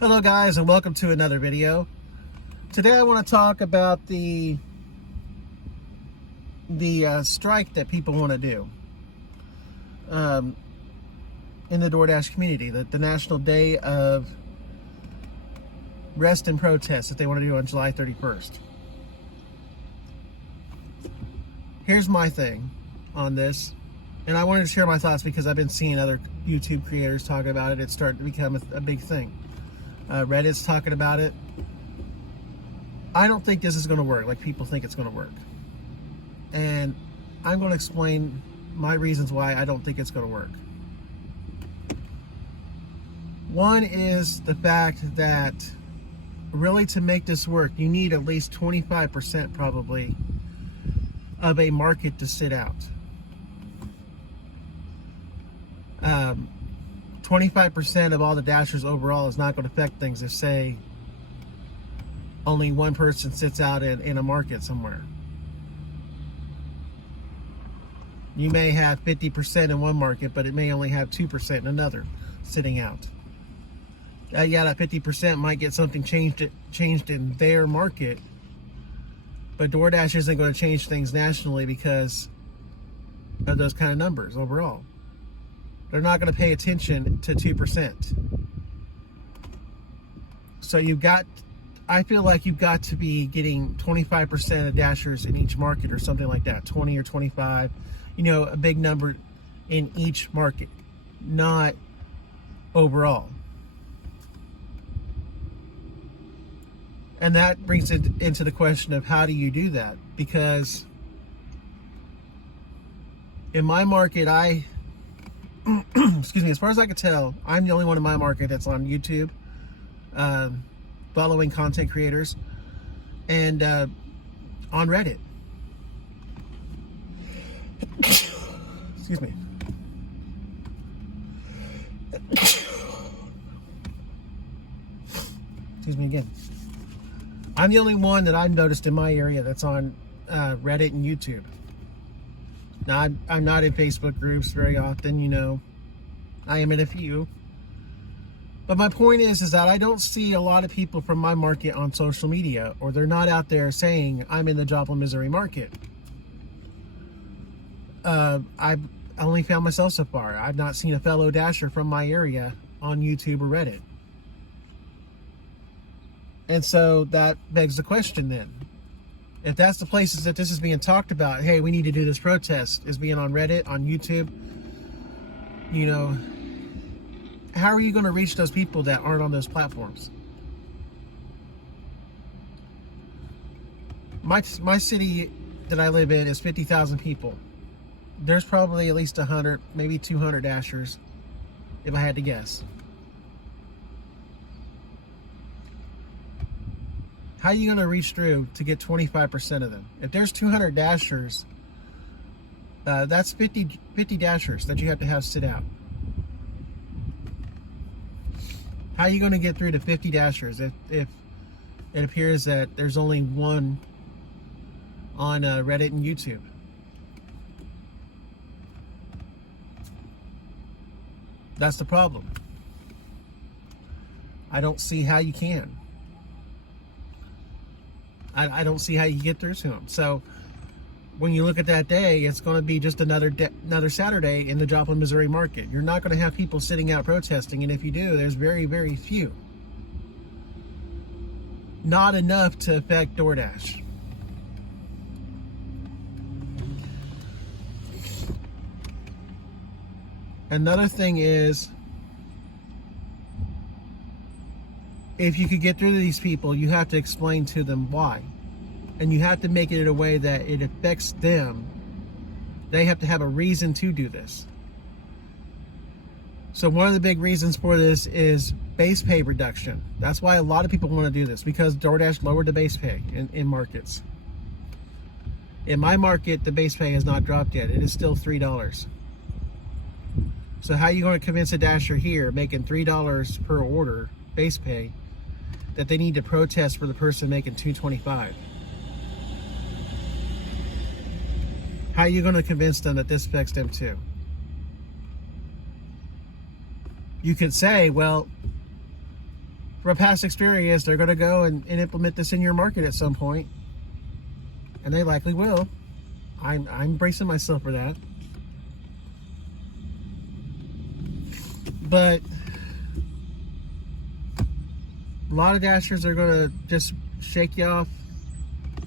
Hello guys, and welcome to another video. Today I want to talk about the strike that people want to do in the DoorDash community, the National Day of Rest and Protest that they want to do on July 31st. Here's my thing on this, and I wanted to share my thoughts because I've been seeing other YouTube creators talking about it. It's starting to become a big thing. Reddit's talking about it. I don't think this is going to work like people think it's going to work. And I'm going to explain my reasons why I don't think it's going to work. One is the fact that really to make this work, you need at least 25% probably of a market to sit out. 25% of all the dashers overall is not going to affect things if, say, only one person sits out in a market somewhere. You may have 50% in one market, but it may only have 2% in another sitting out. Yeah, that 50% might get something changed in their market, but DoorDash isn't going to change things nationally because of those kind of numbers overall. They're not going to pay attention to 2%. So I feel like you've got to be getting 25% of dashers in each market or something like that, 20 or 25, a big number in each market, not overall. And that brings it into the question of how do you do that? Because in my market, excuse me, as far as I can tell, I'm the only one in my market that's on YouTube, following content creators, and on Reddit. Excuse me. Excuse me again. I'm the only one that I've noticed in my area that's on Reddit and YouTube. Now, I'm not in Facebook groups very often, I am in a few. But my point is that I don't see a lot of people from my market on social media, or they're not out there saying, I'm in the Joplin, Missouri market. I've only found myself so far. I've not seen a fellow dasher from my area on YouTube or Reddit. And so that begs the question then. If that's the places that this is being talked about, hey, we need to do this protest, is being on Reddit, on YouTube, how are you going to reach those people that aren't on those platforms? My city that I live in is 50,000 people. There's probably at least 100, maybe 200 dashers, if I had to guess. How are you going to reach through to get 25% of them? If there's 200 dashers, that's 50 dashers that you have to have sit out. How are you going to get through to 50 dashers if it appears that there's only one on Reddit and YouTube? That's the problem. I don't see how you can. I don't see how you get through to them. So when you look at that day, it's going to be just another Saturday in the Joplin, Missouri market. You're not going to have people sitting out protesting, and if you do, there's very, very few. Not enough to affect DoorDash. Another thing is, if you could get through to these people, you have to explain to them why. And you have to make it in a way that it affects them. They have to have a reason to do this. So one of the big reasons for this is base pay reduction. That's why a lot of people want to do this, because DoorDash lowered the base pay in markets. In my market, the base pay has not dropped yet. It is still $3. So how are you going to convince a dasher here making $3 per order base pay that they need to protest for the person making $2.25? How are you going to convince them that this affects them too? You could say, well, from a past experience, they're going to go and implement this in your market at some point, and they likely will. I'm bracing myself for that. But a lot of dashers are going to just shake you off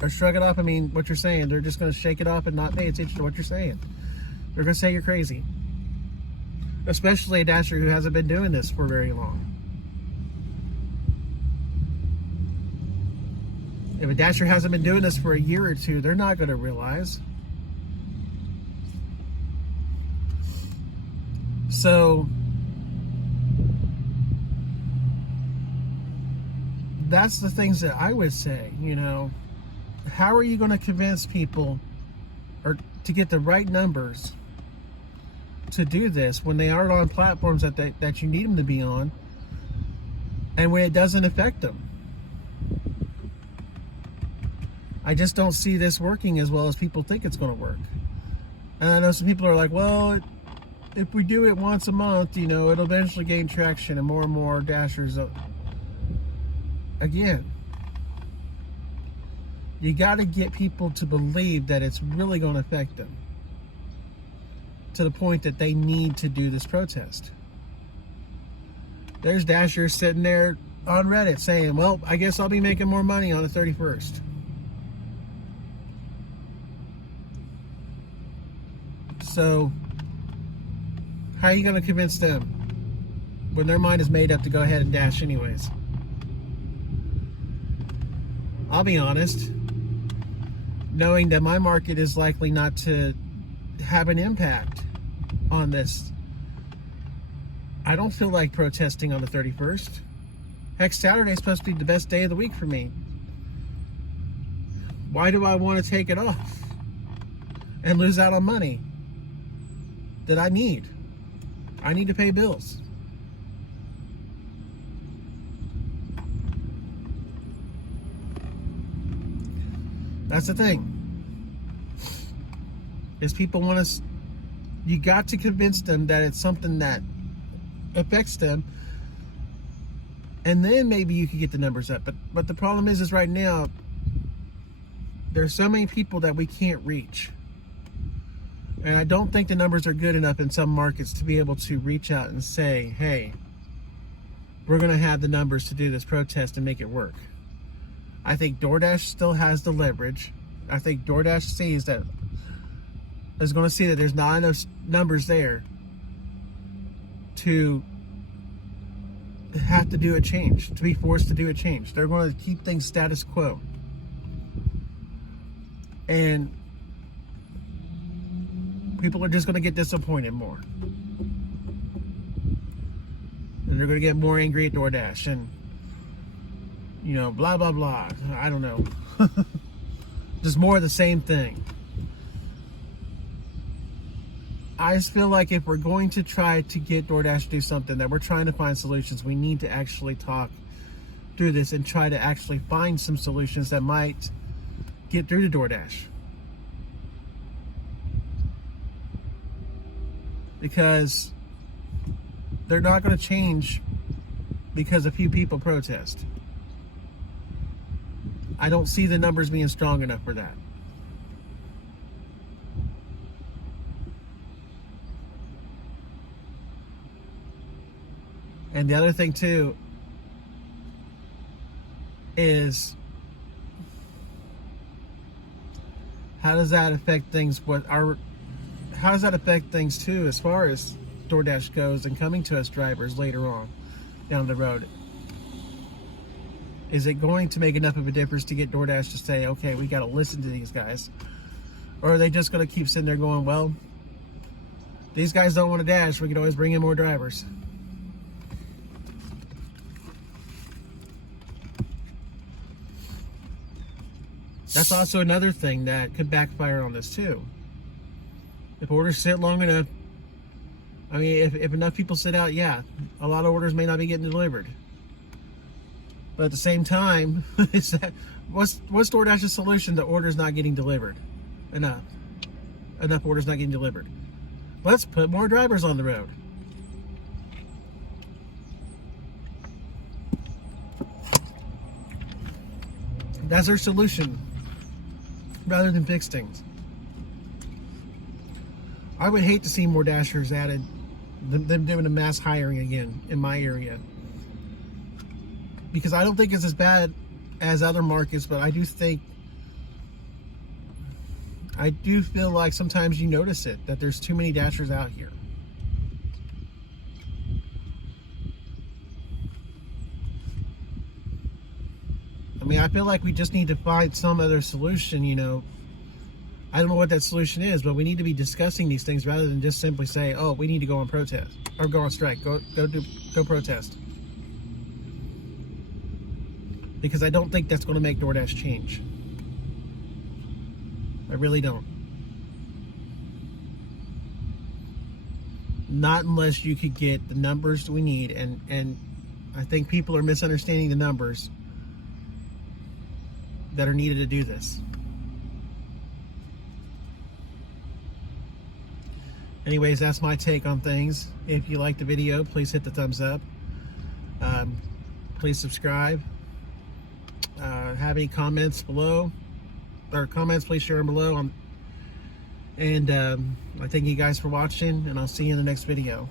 or shrug it off. I mean, what you're saying, they're just going to shake it off and not pay attention to what you're saying. They're going to say you're crazy. Especially a dasher who hasn't been doing this for very long. If a dasher hasn't been doing this for a year or two, they're not going to realize. So that's the things that I would say, you know. How are you going to convince people or to get the right numbers to do this when they aren't on platforms that you need them to be on, and when it doesn't affect them? I just don't see this working as well as people think it's going to work. And I know some people are like, well, if we do it once a month, you know, it'll eventually gain traction and more dashers. Again, you got to get people to believe that it's really going to affect them to the point that they need to do this protest. There's dashers sitting there on Reddit saying, well, I guess I'll be making more money on the 31st. So how are you going to convince them when their mind is made up to go ahead and dash anyways? I'll be honest, knowing that my market is likely not to have an impact on this, I don't feel like protesting on the 31st. Heck, Saturday's supposed to be the best day of the week for me. Why do I want to take it off and lose out on money that I need? I need to pay bills. That's the thing. Is people want to, you got to convince them that it's something that affects them, and then maybe you can get the numbers up. But the problem is right now, there's so many people that we can't reach. And I don't think the numbers are good enough in some markets to be able to reach out and say, hey, we're going to have the numbers to do this protest and make it work. I think DoorDash still has the leverage. I think DoorDash sees that, is going to see that there's not enough numbers there to have to do a change, to be forced to do a change. They're going to keep things status quo. And people are just going to get disappointed more. And they're going to get more angry at DoorDash and, you know, blah, blah, blah. I don't know. Just more of the same thing. I just feel like if we're going to try to get DoorDash to do something, that we're trying to find solutions, we need to actually talk through this and try to actually find some solutions that might get through to DoorDash. Because they're not going to change because a few people protest. I don't see the numbers being strong enough for that. And the other thing too is, how does that affect things? How does that affect things too, as far as DoorDash goes and coming to us drivers later on down the road? Is it going to make enough of a difference to get DoorDash to say, okay, we got to listen to these guys? Or are they just going to keep sitting there going, well, these guys don't want to dash, we could always bring in more drivers? That's also another thing that could backfire on this too. If orders sit long enough, I mean, if enough people sit out, yeah, a lot of orders may not be getting delivered. But at the same time, what's DoorDash's solution to orders not getting delivered? Enough orders not getting delivered. Let's put more drivers on the road. That's their solution, rather than fix things. I would hate to see more Dashers added, them doing a mass hiring again in my area. Because I don't think it's as bad as other markets, but I do feel like sometimes you notice it, that there's too many Dashers out here. I mean, I feel like we just need to find some other solution, you know. I don't know what that solution is, but we need to be discussing these things rather than just simply say, oh, we need to go on protest or go on strike, go protest. Because I don't think that's going to make DoorDash change. I really don't. Not unless you could get the numbers we need, and I think people are misunderstanding the numbers that are needed to do this. Anyways, that's my take on things. If you like the video, please hit the thumbs up. Please subscribe. Have any comments below, or comments, please share them below. I thank you guys for watching, and I'll see you in the next video.